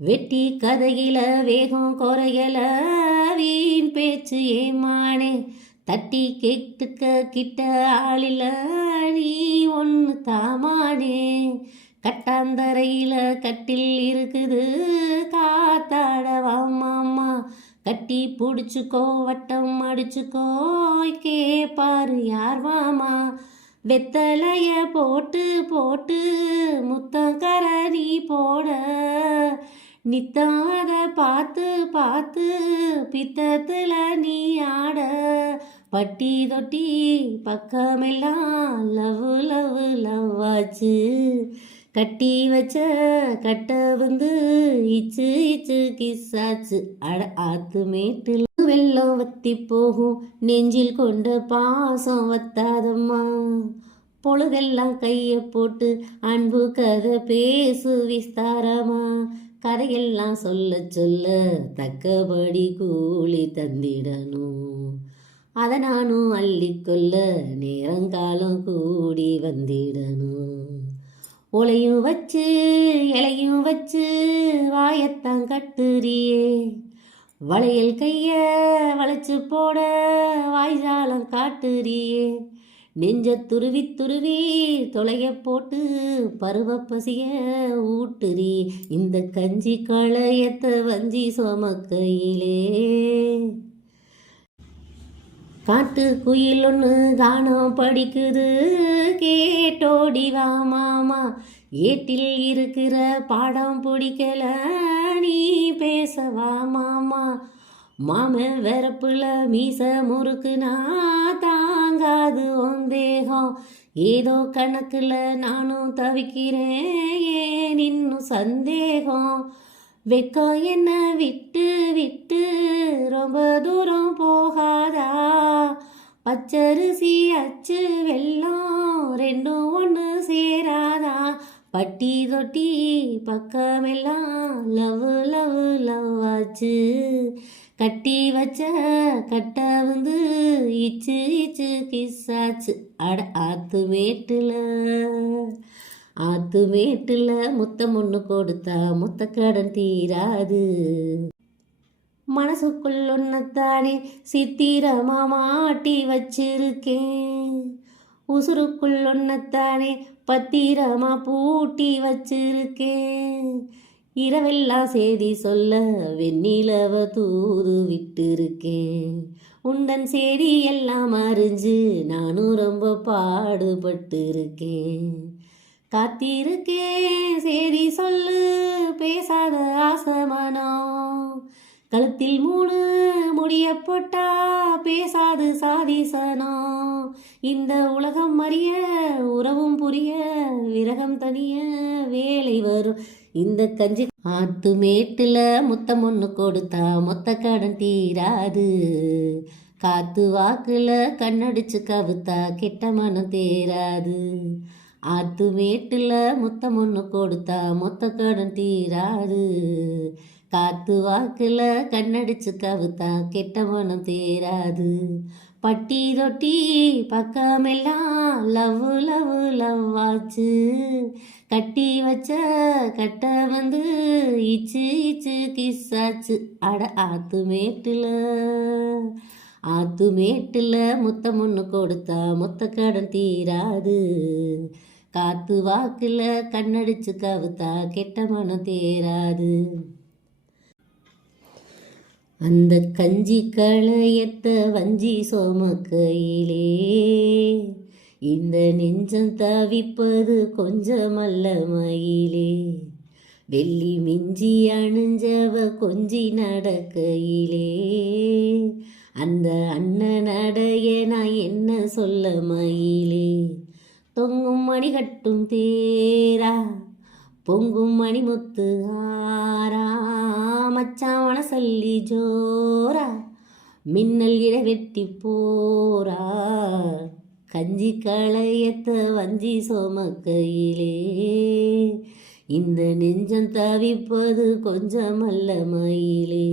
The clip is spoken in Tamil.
வெட்டி கதையில வேகம் குறையல வீண் பேச்சு ஏமானே தட்டி கேட்டுக்க கிட்ட ஆளில நீ ஒன்று தாமானே கட்டாந்தரையில கட்டில் இருக்குது காத்தாடவா மாமா கட்டி பிடிச்சிக்கோ வட்டம் அடிச்சுக்கோ கேப்பாரு யார் மாமா வெத்தலைய போட்டு போட்டு முத்தம் கரடி போட நித்தாத பார்த்து பார்த்து பித்தத்துல நீ ஆட பட்டி தொட்டி பக்கமெல்லாம் லவ் லவ் லவ் ஆச்சு கட்டி வச்ச கட்ட வந்து இச்சு இச்சு கிஸ்ஸாச்சு அட ஆத்து மேட்டில் வெள்ளம் வத்தி போகும் நெஞ்சில் கொண்ட பாசம் வத்தாதம்மா பொழுதெல்லாம் கைய போட்டு அன்பு கதை பேசு விஸ்தாரமா கதையெல்லாம் சொல்ல சொல்ல தக்கபடி கூலி தந்திடணும் அதை நானும் அள்ளிக்கொள்ள நேரங்காலம் கூடி வந்திடணும் ஒலையும் வச்சு இலையும் வச்சு வாயத்தான் கட்டுறியே வளையல் கைய வளைச்சு போட வாய்ஜாலம் காட்டுறியே நெஞ்ச துருவி துருவி தொலைய போட்டு பருவ பசிய ஊட்டுறி இந்த கஞ்சி களையத்த வஞ்சி சுமக்கையிலே காட்டு குயில் ஒன்று கானம் படிக்குது கேட்டோடி வா மாமா ஏட்டில் இருக்கிற பாடம் பிடிக்கல நீ பேசவா மாமா மாமன் வெறப்புல மீச முறுக்குனா தாங்காது ஒந்தேகம் ஏதோ கணக்குல நானும் தவிக்கிறேன் ஏன் இன்னும் சந்தேகம் வெக்கம் என்ன விட்டு விட்டு ரொம்ப தூரம் போகாதா பச்சரிசி அச்சு வெல்லம் ரெண்டும் ஒன்று சேராதா பட்டி தொட்டி பக்கமெல்லாம் லவ் லவ் லவ் ஆச்சு கட்டி வச்ச கட்ட வந்து இச்சு இச்சு கிஸ்ஸாச்சு அட ஆத்து மேட்டுல முத்தம் ஒன்று கொடுத்தா முத்த கடன் தீராது மனசுக்குள் ஒன்னத்தானே சித்திரமா மாட்டி வச்சிருக்கேன் உசுருக்குள் ஒன்னத்தானே பத்திரமா பூட்டி வச்சிருக்கேன் இரவெல்லாம் செய்தி சொல்ல வெண்ணிலவ தூது விட்டிருக்கேன் உண்டன் செய்தி எல்லாம் அறிஞ்சு நானும் ரொம்ப பாடுபட்டு இருக்கேன் காத்திருக்கேன் செய்தி சொல்லு பேசாத ஆசமனம் கழுத்தில் 3 முடிய போட்டா பேசாது சாதிசனம் இந்த உலகம் அறிய உறவும் புரிய விரகம் தனிய வேலை வரும் இந்த கஞ்சி ஆத்து மேட்டுல முத்தம் ஒன்று கொடுத்தா மொத்த கடன் தீராது காத்து வாக்குல கண்ணடிச்சு கவுத்தா கெட்ட மனம் தேராது ஆத்து மேட்டுல முத்தம் ஒன்று கொடுத்தா மொத்த கடன் தீராது காத்து வாக்குல கண்ணடிச்சு கவுத்தா கெட்ட மனம் தேராது பட்டி தொட்டி பக்கமெல்லாம் லவ் லவ் லவ் ஆச்சு கட்டி வச்ச கட்ட வந்து இச்சு இச்சு கிஸ்ஸாச்சு அட ஆத்து மேட்டுல முத்தம் ஒன்று கொடுத்தா மொத்த கடன் தீராது காத்து வாக்குல கண்ணடிச்சு கவுத்தா கெட்ட மனம் தேராது அந்த கஞ்சி களையத்த வஞ்சி சோமக்கையிலே இந்த நெஞ்சம் தவிப்பது கொஞ்சமல்ல மயிலே வெள்ளி மிஞ்சி அணிஞ்சவ கொஞ்சி நடக்கையிலே அந்த அண்ணன் நடைய நான் என்ன சொல்ல மயிலே தொங்கும் மணி கட்டும் தேரா பொங்கும் மணிமுத்து ஆரா மச்சான் மனசல்லி ஜோரா மின்னல் இடைவெட்டி போரா கஞ்சி களையத்த வஞ்சி சோமக்கையிலே இந்த நெஞ்சம் தவிப்பது கொஞ்சமல்ல மயிலே.